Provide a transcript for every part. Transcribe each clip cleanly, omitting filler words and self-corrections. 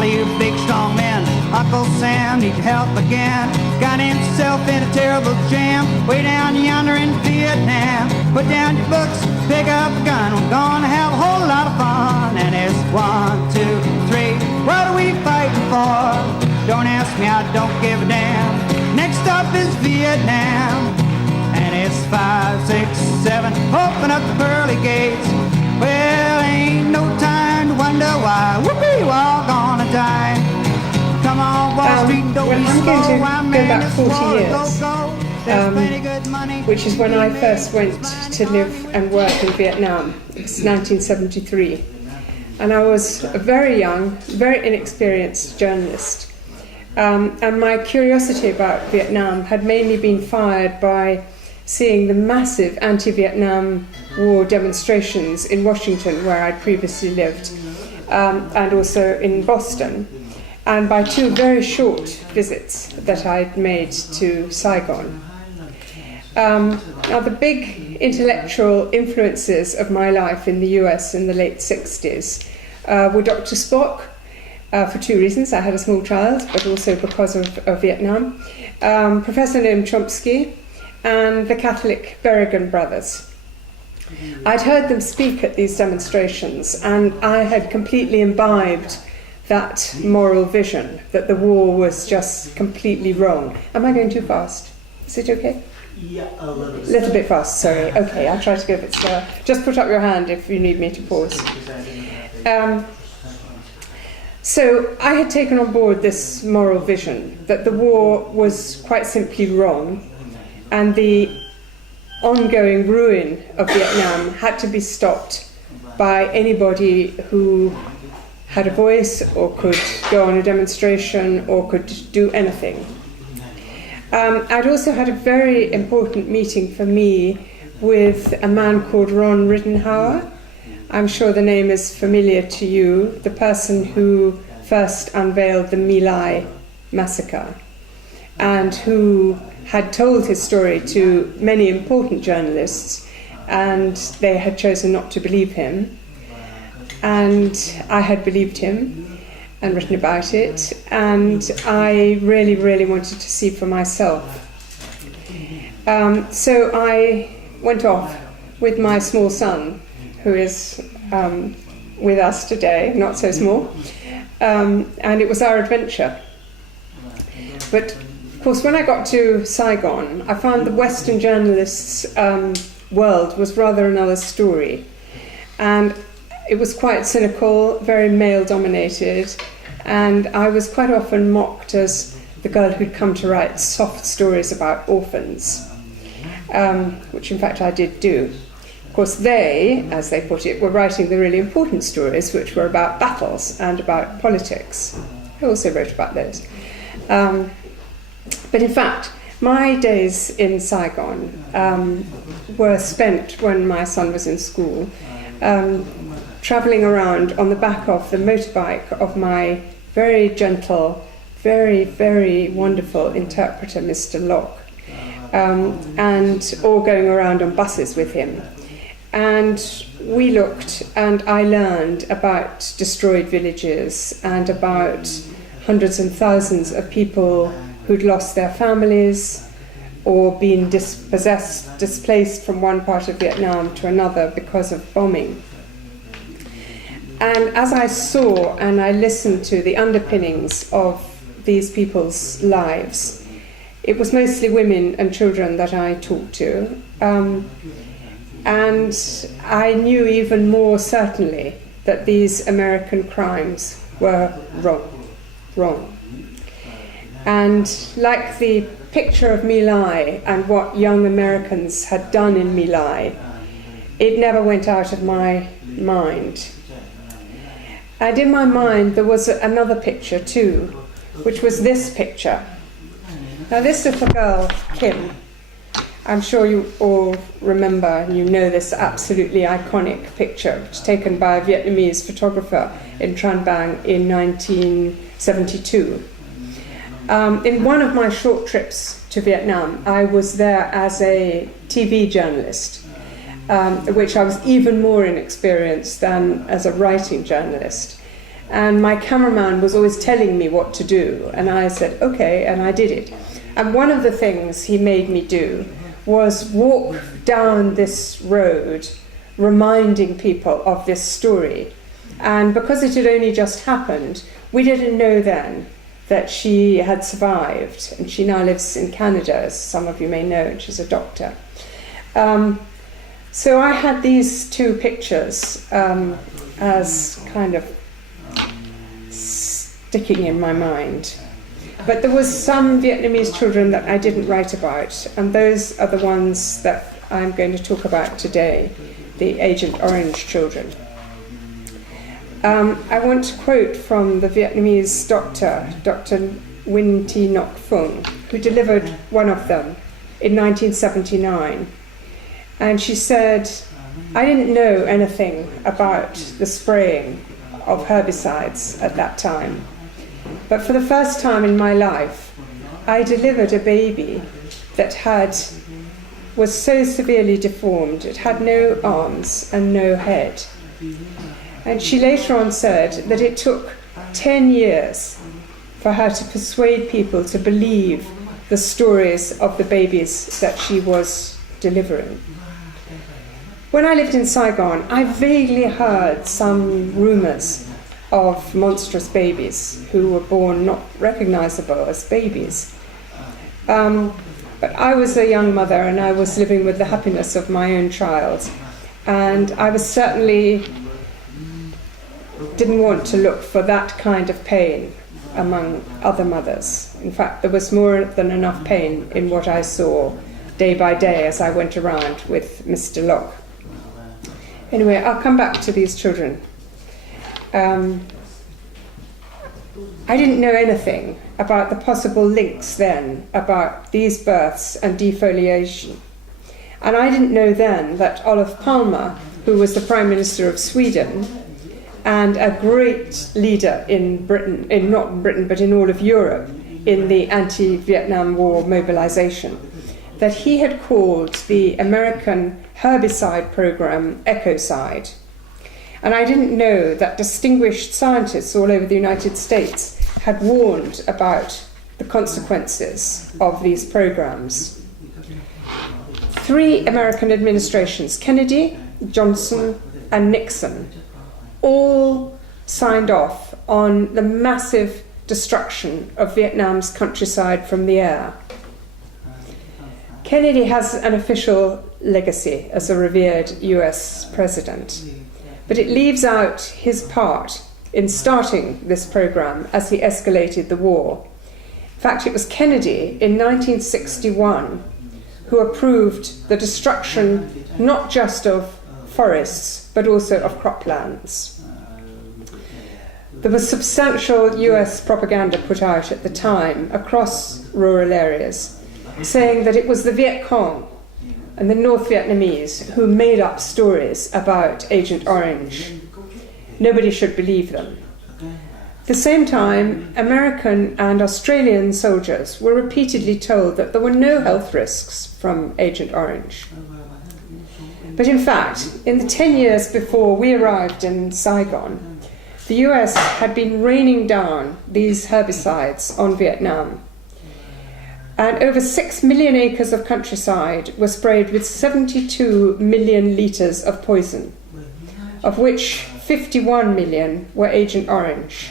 all you big strong men. Uncle Sam needs help again. Got himself in a terrible jam way down yonder in Vietnam. Put down your books, pick up a gun. We're gonna have a whole lot of fun. And it's 1, 2, 3. What are we fighting for? Don't ask me, I don't give a damn. Next up is Vietnam. And it's 5, 6, 7. Open up the pearly gates. Well, ain't no time to wonder why. Whoopee, we're all gonna die. Come on, Wall Street, don't be slow. I'm going to go back 40 years, which is when I first went to live and work in Vietnam. It was 1973. And I was a very young, very inexperienced journalist. And my curiosity about Vietnam had mainly been fired by seeing the massive anti-Vietnam War demonstrations in Washington, where I'd previously lived, and also in Boston, and by 2 very short visits that I'd made to Saigon. Now, the big intellectual influences of my life in the US in the late 60s were Dr. Spock, for 2 reasons. I had a small child, but also because of Vietnam, Professor Noam Chomsky, and the Catholic Berrigan brothers. I'd heard them speak at these demonstrations, and I had completely imbibed that moral vision, that the war was just completely wrong. Am I going too fast? Is it okay? Yeah, a little bit fast, sorry. Okay, I'll try to go a bit slower. Just put up your hand if you need me to pause. So I had taken on board this moral vision, that the war was quite simply wrong, and the ongoing ruin of Vietnam had to be stopped by anybody who had a voice or could go on a demonstration or could do anything. I'd also had a very important meeting for me with a man called Ron Rittenhauer. I'm sure the name is familiar to you, the person who first unveiled the My Lai massacre and who had told his story to many important journalists, and they had chosen not to believe him. And I had believed him and written about it, and I really, really wanted to see for myself. So I went off with my small son, who is with us today, not so small, and it was our adventure. But of course, when I got to Saigon, I found the Western journalists' world was rather another story. And it was quite cynical, very male-dominated, and I was quite often mocked as the girl who'd come to write soft stories about orphans, which in fact I did do. Of course, they, as they put it, were writing the really important stories, which were about battles and about politics. I also wrote about those. But in fact, my days in Saigon were spent when my son was in school, travelling around on the back of the motorbike of my very gentle, very, very wonderful interpreter, Mr. Locke, and all going around on buses with him. And we looked, and I learned about destroyed villages and about hundreds and thousands of people who'd lost their families or been displaced from one part of Vietnam to another because of bombing. And as I saw and I listened to the underpinnings of these people's lives, it was mostly women and children that I talked to. And I knew even more certainly that these American crimes were wrong. And like the picture of My Lai and what young Americans had done in My Lai, it never went out of my mind. And in my mind there was another picture too, which was this picture. Now this little girl, Kim, I'm sure you all remember and you know this absolutely iconic picture taken by a Vietnamese photographer in Trang Bang in 1972. In one of my short trips to Vietnam, I was there as a TV journalist, which I was even more inexperienced than as a writing journalist. And my cameraman was always telling me what to do, and I said, okay, and I did it. And one of the things he made me do was walk down this road reminding people of this story. And because it had only just happened, we didn't know then that she had survived, and she now lives in Canada, as some of you may know, and she's a doctor. So I had these two pictures as kind of sticking in my mind. But there was some Vietnamese children that I didn't write about, and those are the ones that I'm going to talk about today, the Agent Orange children. I want to quote from the Vietnamese doctor, Dr. Nguyen Thi Ngoc Phuong, who delivered one of them in 1979. And she said, I didn't know anything about the spraying of herbicides at that time. But for the first time in my life, I delivered a baby that was so severely deformed. It had no arms and no head. And she later on said that it took 10 years for her to persuade people to believe the stories of the babies that she was delivering. When I lived in Saigon, I vaguely heard some rumours of monstrous babies who were born not recognisable as babies. But I was a young mother, and I was living with the happiness of my own child. And I was certainly didn't want to look for that kind of pain among other mothers. In fact, there was more than enough pain in what I saw day by day as I went around with Mr. Locke. Anyway, I'll come back to these children. I didn't know anything about the possible links then about these births and defoliation. And I didn't know then that Olof Palme, who was the Prime Minister of Sweden, and a great leader in Britain, not Britain, but in all of Europe, in the anti-Vietnam War mobilization, that he had called the American herbicide program ecocide. And I didn't know that distinguished scientists all over the United States had warned about the consequences of these programs. 3 American administrations, Kennedy, Johnson, and Nixon, all signed off on the massive destruction of Vietnam's countryside from the air. Kennedy has an official legacy as a revered US president, but it leaves out his part in starting this program as he escalated the war. In fact, it was Kennedy in 1961 who approved the destruction not just of forests, but also of croplands. There was substantial US propaganda put out at the time across rural areas, saying that it was the Viet Cong and the North Vietnamese who made up stories about Agent Orange. Nobody should believe them. At the same time, American and Australian soldiers were repeatedly told that there were no health risks from Agent Orange. But in fact, in the 10 years before we arrived in Saigon, the US had been raining down these herbicides on Vietnam. And over 6 million acres of countryside were sprayed with 72 million litres of poison, of which 51 million were Agent Orange.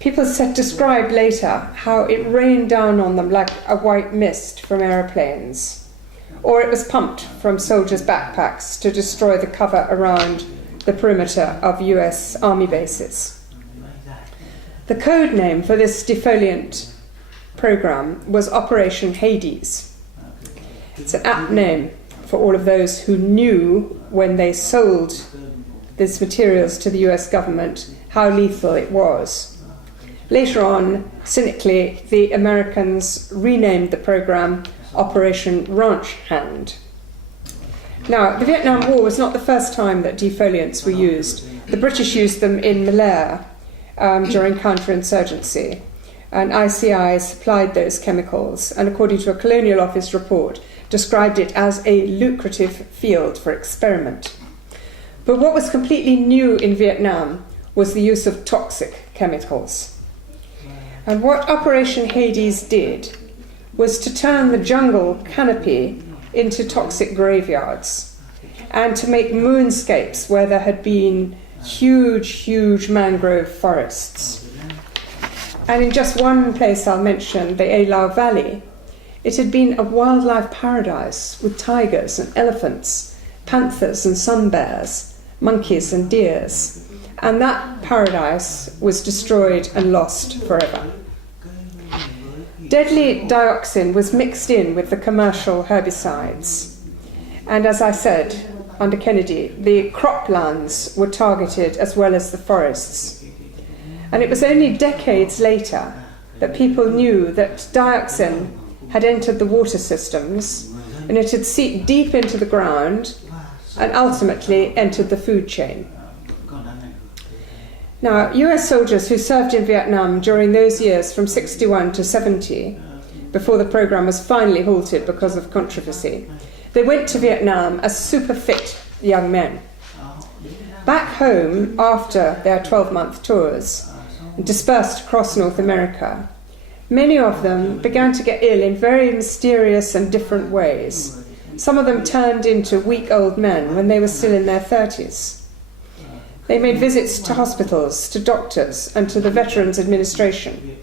People described later how it rained down on them like a white mist from aeroplanes, or it was pumped from soldiers' backpacks to destroy the cover around the perimeter of US army bases. The code name for this defoliant program was Operation Hades. It's an apt name for all of those who knew when they sold these materials to the US government how lethal it was. Later on, cynically, the Americans renamed the program Operation Ranch Hand. Now, the Vietnam War was not the first time that defoliants were used. The British used them in Malaya during counterinsurgency, and ICI supplied those chemicals, and according to a Colonial Office report, described it as a lucrative field for experiment. But what was completely new in Vietnam was the use of toxic chemicals. And what Operation Hades did was to turn the jungle canopy into toxic graveyards and to make moonscapes where there had been huge mangrove forests. And in just one place I'll mention, the Eilau Valley, it had been a wildlife paradise with tigers and elephants, panthers and sun bears, monkeys and deers. And that paradise was destroyed and lost forever. Deadly dioxin was mixed in with the commercial herbicides. And as I said, under Kennedy, the croplands were targeted as well as the forests. And it was only decades later that people knew that dioxin had entered the water systems and it had seeped deep into the ground and ultimately entered the food chain. Now, US soldiers who served in Vietnam during those years from 61 to 70, before the program was finally halted because of controversy, they went to Vietnam as super fit young men. Back home, after their 12-month tours, dispersed across North America, many of them began to get ill in very mysterious and different ways. Some of them turned into weak old men when they were still in their 30s. They made visits to hospitals, to doctors, and to the Veterans Administration.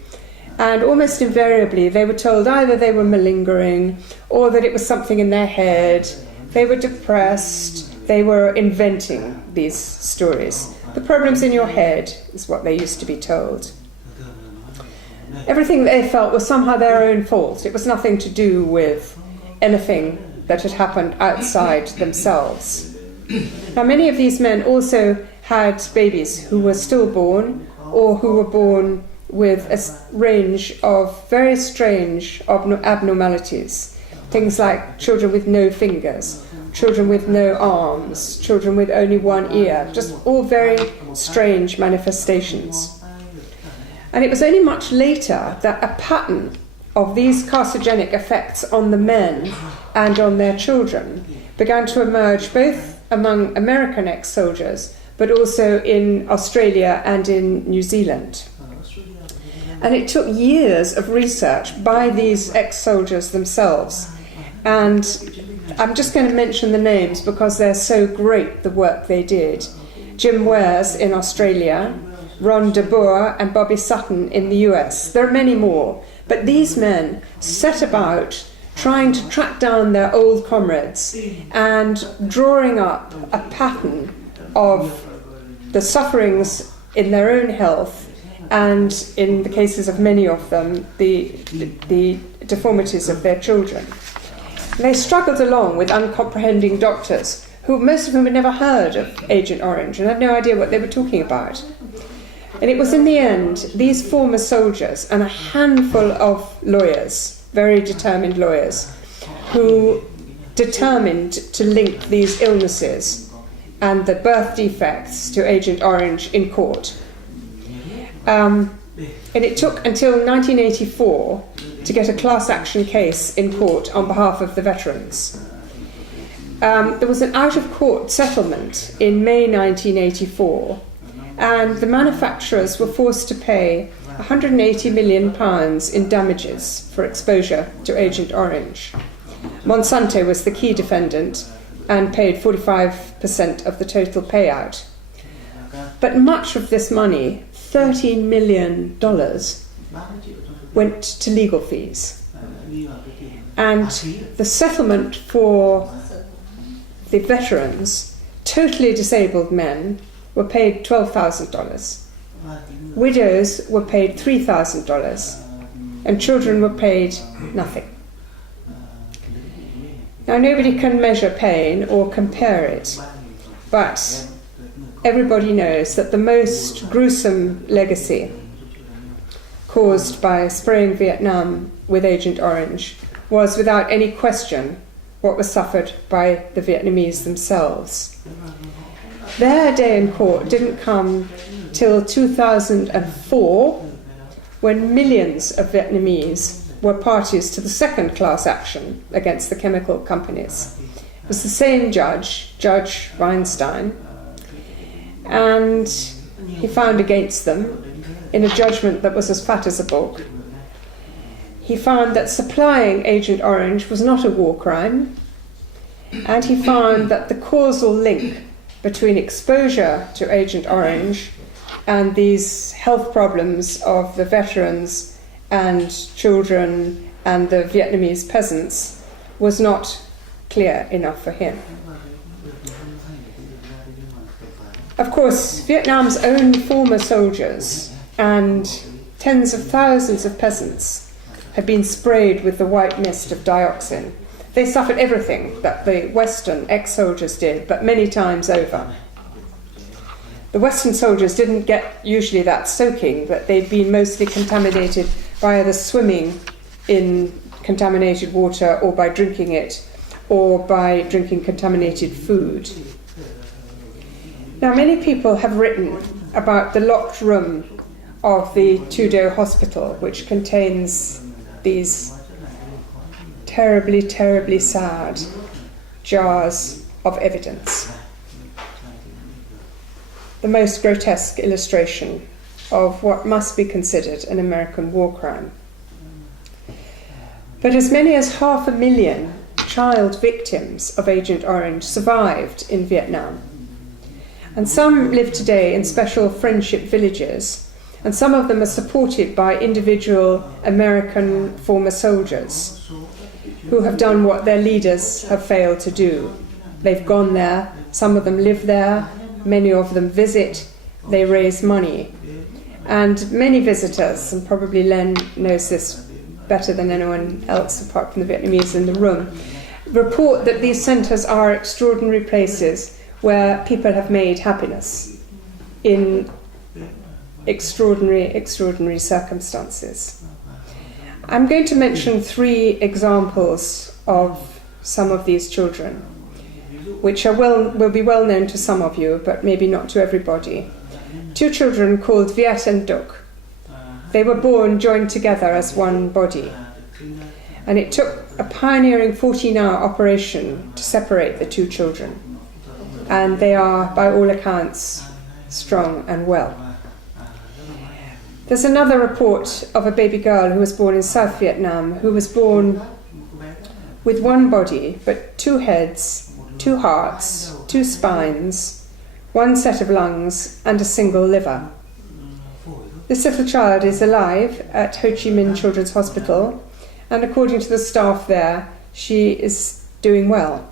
And almost invariably, they were told either they were malingering or that it was something in their head. They were depressed. They were inventing these stories. The problem's in your head, is what they used to be told. Everything they felt was somehow their own fault. It was nothing to do with anything that had happened outside themselves. Now, many of these men also had babies who were stillborn or who were born with a range of very strange abnormalities. Things like children with no fingers, children with no arms, children with only one ear, just all very strange manifestations. And it was only much later that a pattern of these carcinogenic effects on the men and on their children began to emerge both among American ex-soldiers but also in Australia and in New Zealand. And it took years of research by these ex-soldiers themselves. And I'm just going to mention the names because they're so great, the work they did. Jim Wares in Australia, Ron de Boer and Bobby Sutton in the US. There are many more. But these men set about trying to track down their old comrades and drawing up a pattern of the sufferings in their own health and, in the cases of many of them, the deformities of their children. They struggled along with uncomprehending doctors, who most of whom had never heard of Agent Orange and had no idea what they were talking about. And it was in the end these former soldiers and a handful of lawyers, very determined lawyers, who determined to link these illnesses and the birth defects to Agent Orange in court. And it took until 1984 to get a class action case in court on behalf of the veterans. There was an out-of-court settlement in May 1984, and the manufacturers were forced to pay £180 million in damages for exposure to Agent Orange. Monsanto was the key defendant and paid 45% of the total payout. But much of this money, $13 million, went to legal fees. And the settlement for the veterans, totally disabled men, were paid $12,000. Widows were paid $3,000, and children were paid nothing. Now, nobody can measure pain or compare it, but everybody knows that the most gruesome legacy caused by spraying Vietnam with Agent Orange was, without any question, what was suffered by the Vietnamese themselves. Their day in court didn't come till 2004, when millions of Vietnamese were parties to the second class action against the chemical companies. It was the same judge, Judge Weinstein, and he found against them in a judgment that was as fat as a book. He found that supplying Agent Orange was not a war crime, and he found that the causal link between exposure to Agent Orange and these health problems of the veterans and children and the Vietnamese peasants was not clear enough for him. Of course, Vietnam's own former soldiers and tens of thousands of peasants had been sprayed with the white mist of dioxin. They suffered everything that the Western ex-soldiers did, but many times over. The Western soldiers didn't get usually that soaking, but they'd been mostly contaminated by either swimming in contaminated water or by drinking it, or by drinking contaminated food. Now, many people have written about the locked room of the Tudo Hospital, which contains these terribly, terribly sad jars of evidence. The most grotesque illustration of what must be considered an American war crime. But as many as 500,000 child victims of Agent Orange survived in Vietnam. And some live today in special friendship villages, and some of them are supported by individual American former soldiers who have done what their leaders have failed to do. They've gone there, some of them live there, many of them visit, they raise money. And many visitors, and probably Len knows this better than anyone else apart from the Vietnamese in the room, report that these centres are extraordinary places where people have made happiness in extraordinary circumstances. I'm going to mention 3 examples of some of these children, which will be well known to some of you, but maybe not to everybody. 2 children called Viet and Duc. They were born joined together as one body, and it took a pioneering 14-hour operation to separate the 2 children, and they are, by all accounts, strong and well. There's another report of a baby girl who was born in South Vietnam, who was born with one body, but 2 heads, 2 hearts, 2 spines, 1 set of lungs, and a single liver. This little child is alive at Ho Chi Minh Children's Hospital, and according to the staff there, she is doing well.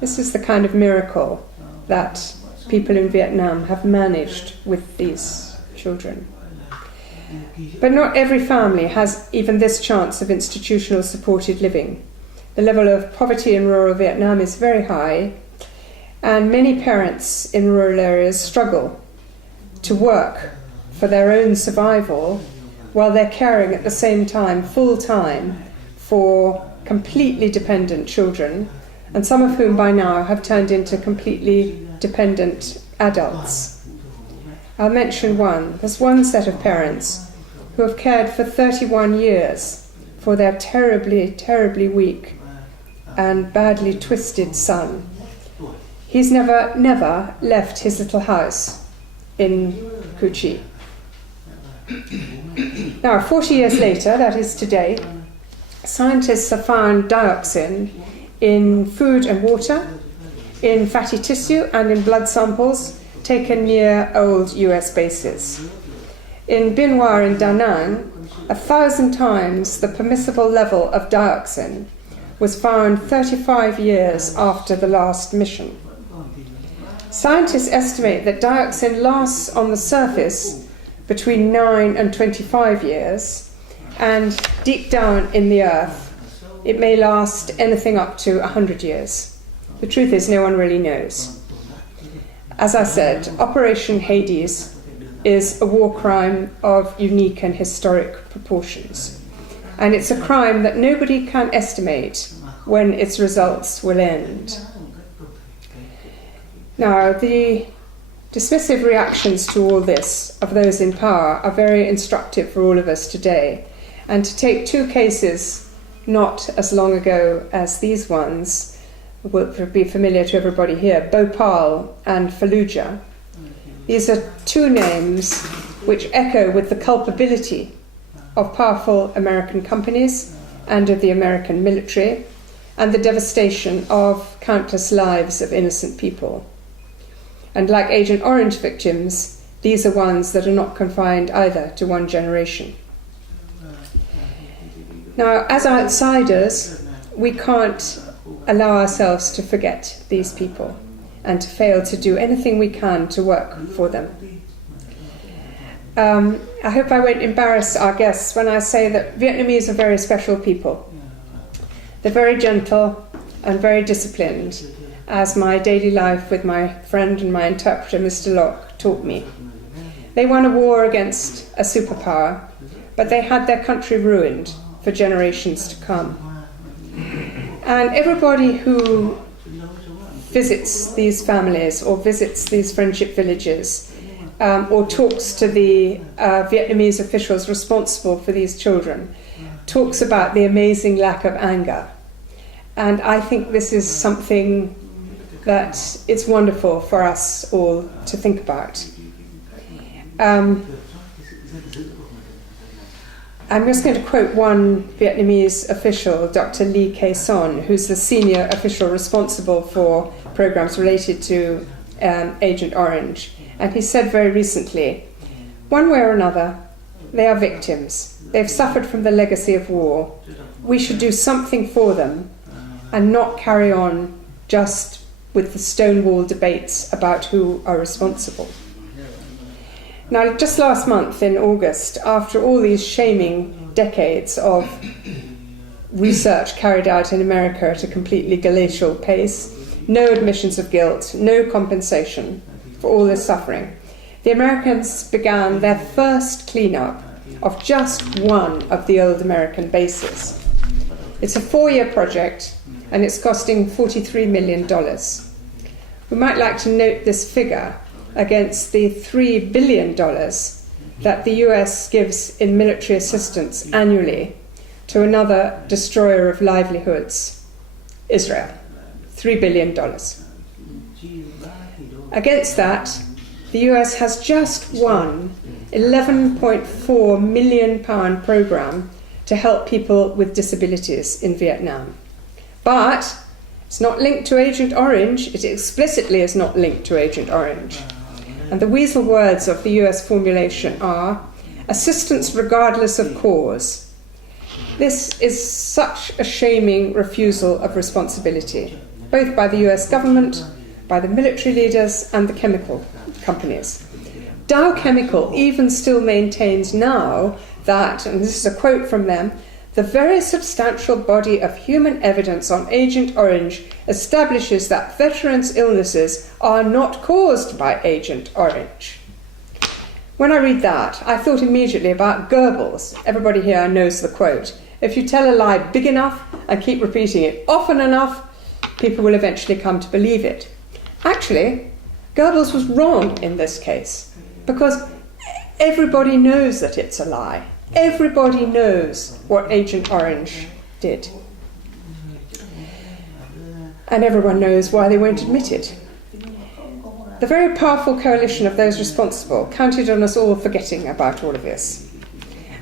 This is the kind of miracle that people in Vietnam have managed with these children. But not every family has even this chance of institutional supported living. The level of poverty in rural Vietnam is very high, and many parents in rural areas struggle to work for their own survival while they're caring at the same time, full time, for completely dependent children, and some of whom by now have turned into completely dependent adults. I'll mention one. There's one set of parents who have cared for 31 years for their terribly, terribly weak and badly twisted son. He's never left his little house in Cu Chi. Now, 40 years later, that is today, scientists have found dioxin in food and water, in fatty tissue, and in blood samples taken near old US bases. In Bien Hoa in Da Nang, 1,000 times the permissible level of dioxin was found 35 years after the last mission. Scientists estimate that dioxin lasts on the surface between 9 and 25 years, and deep down in the earth, it may last anything up to 100 years. The truth is, no one really knows. As I said, Operation Hades is a war crime of unique and historic proportions. And it's a crime that nobody can estimate when its results will end. Now, the dismissive reactions to all this of those in power are very instructive for all of us today. And to take 2 cases not as long ago as these ones will be familiar to everybody here, Bhopal and Fallujah. These are two names which echo with the culpability of powerful American companies and of the American military, and the devastation of countless lives of innocent people. And like Agent Orange victims, these are ones that are not confined either to one generation. Now, as outsiders, we can't allow ourselves to forget these people and to fail to do anything we can to work for them. I hope I won't embarrass our guests when I say that Vietnamese are very special people. They're very gentle and very disciplined, as my daily life with my friend and my interpreter, Mr. Locke, taught me. They won a war against a superpower, but they had their country ruined for generations to come. And everybody who visits these families or visits these friendship villages or talks to the Vietnamese officials responsible for these children talks about the amazing lack of anger. And I think this is something that it's wonderful for us all to think about. I'm just going to quote one Vietnamese official, Dr. Lee Kay Son, who's the senior official responsible for programs related to Agent Orange. And he said very recently, one way or another, they are victims. They've suffered from the legacy of war. We should do something for them and not carry on just with the stonewall debates about who are responsible. Now, just last month in August, after all these shaming decades of research carried out in America at a completely glacial pace, no admissions of guilt, no compensation for all this suffering, the Americans began their first cleanup of just one of the old American bases. It's a 4-year project, and it's costing $43 million. We might like to note this figure against the $3 billion that the US gives in military assistance annually to another destroyer of livelihoods, Israel. $3 billion. Against that, the US has just won £11.4 million programme to help people with disabilities in Vietnam. But it's not linked to Agent Orange. It explicitly is not linked to Agent Orange. And the weasel words of the US formulation are assistance regardless of cause. This is such a shaming refusal of responsibility, both by the US government, by the military leaders, and the chemical companies. Dow Chemical even still maintains now that, and this is a quote from them, the very substantial body of human evidence on Agent Orange establishes that veterans' illnesses are not caused by Agent Orange. When I read that, I thought immediately about Goebbels. Everybody here knows the quote. If you tell a lie big enough and keep repeating it often enough, people will eventually come to believe it. Actually, Goebbels was wrong in this case, because everybody knows that it's a lie. Everybody knows what Agent Orange did. And everyone knows why they won't admit it. The very powerful coalition of those responsible counted on us all forgetting about all of this.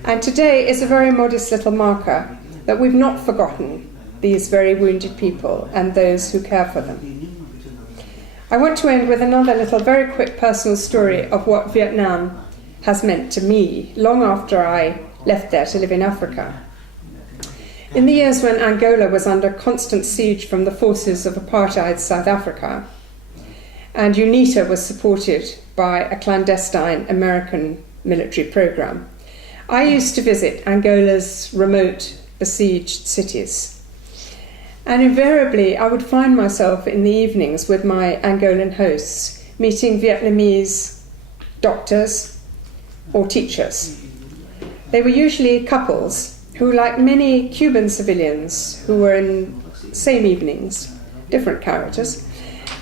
And today is a very modest little marker that we've not forgotten these very wounded people and those who care for them. I want to end with another little very quick personal story of what Vietnam has meant to me long after I left there to live in Africa. In the years when Angola was under constant siege from the forces of apartheid South Africa, and UNITA was supported by a clandestine American military program, I used to visit Angola's remote, besieged cities. And invariably, I would find myself in the evenings with my Angolan hosts, meeting Vietnamese doctors or teachers. They were usually couples who, like many Cuban civilians who were in same evenings, different characters,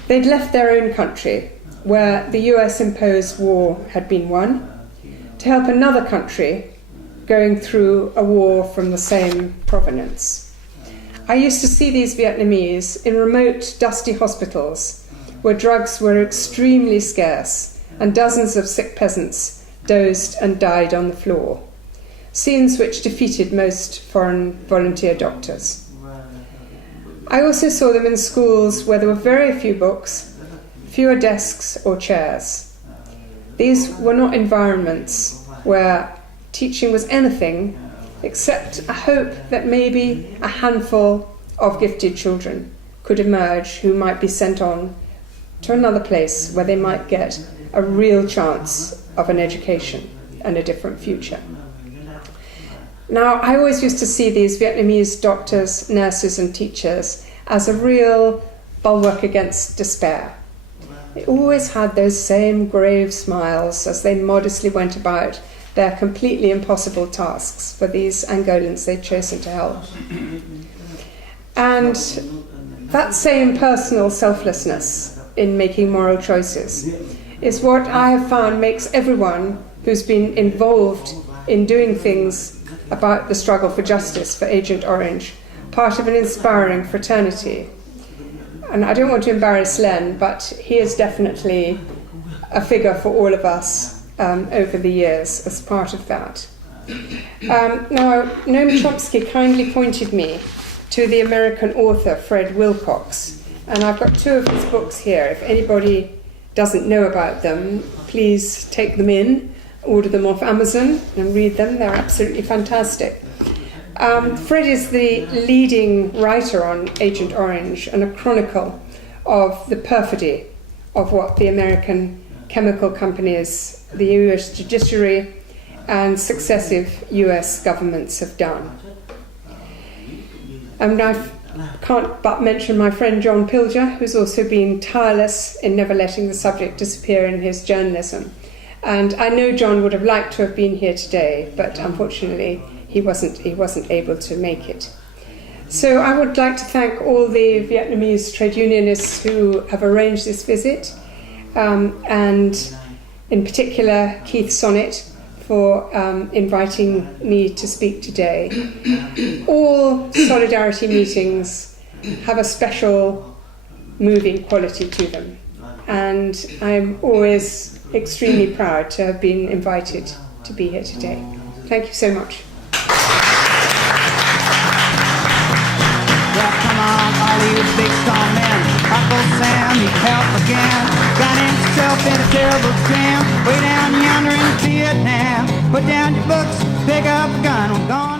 they'd left their own country, where the US-imposed war had been won, to help another country going through a war from the same provenance. I used to see these Vietnamese in remote, dusty hospitals where drugs were extremely scarce and dozens of sick peasants dozed and died on the floor. Scenes which defeated most foreign volunteer doctors. I also saw them in schools where there were very few books, fewer desks or chairs. These were not environments where teaching was anything except a hope that maybe a handful of gifted children could emerge who might be sent on to another place where they might get a real chance of an education and a different future. Now, I always used to see these Vietnamese doctors, nurses and teachers as a real bulwark against despair. They always had those same grave smiles as they modestly went about their completely impossible tasks for these Angolans they'd chosen to help. And that same personal selflessness in making moral choices is what I have found makes everyone who's been involved in doing things about the struggle for justice for Agent Orange part of an inspiring fraternity. And I don't want to embarrass Len, but he is definitely a figure for all of us over the years as part of that. Now, Noam Chomsky kindly pointed me to the American author Fred Wilcox, and I've got two of his books here. If anybody doesn't know about them, please take them in, order them off Amazon and read them. They're absolutely fantastic. Fred is the leading writer on Agent Orange and a chronicle of the perfidy of what the American chemical companies, the US judiciary, and successive US governments have done. I can't but mention my friend John Pilger, who's also been tireless in never letting the subject disappear in his journalism. And I know John would have liked to have been here today, but unfortunately he wasn't able to make it. So I would like to thank all the Vietnamese trade unionists who have arranged this visit, and in particular Keith Sonnet for inviting me to speak today. All solidarity meetings have a special moving quality to them, and I'm always extremely proud to have been invited to be here today. Thank you so much. Well, come on, all you big strong men. Uncle Sam, need help again. Got himself in a terrible jam. Way down yonder in Vietnam. Put down your books, pick up a gun, I'm gone.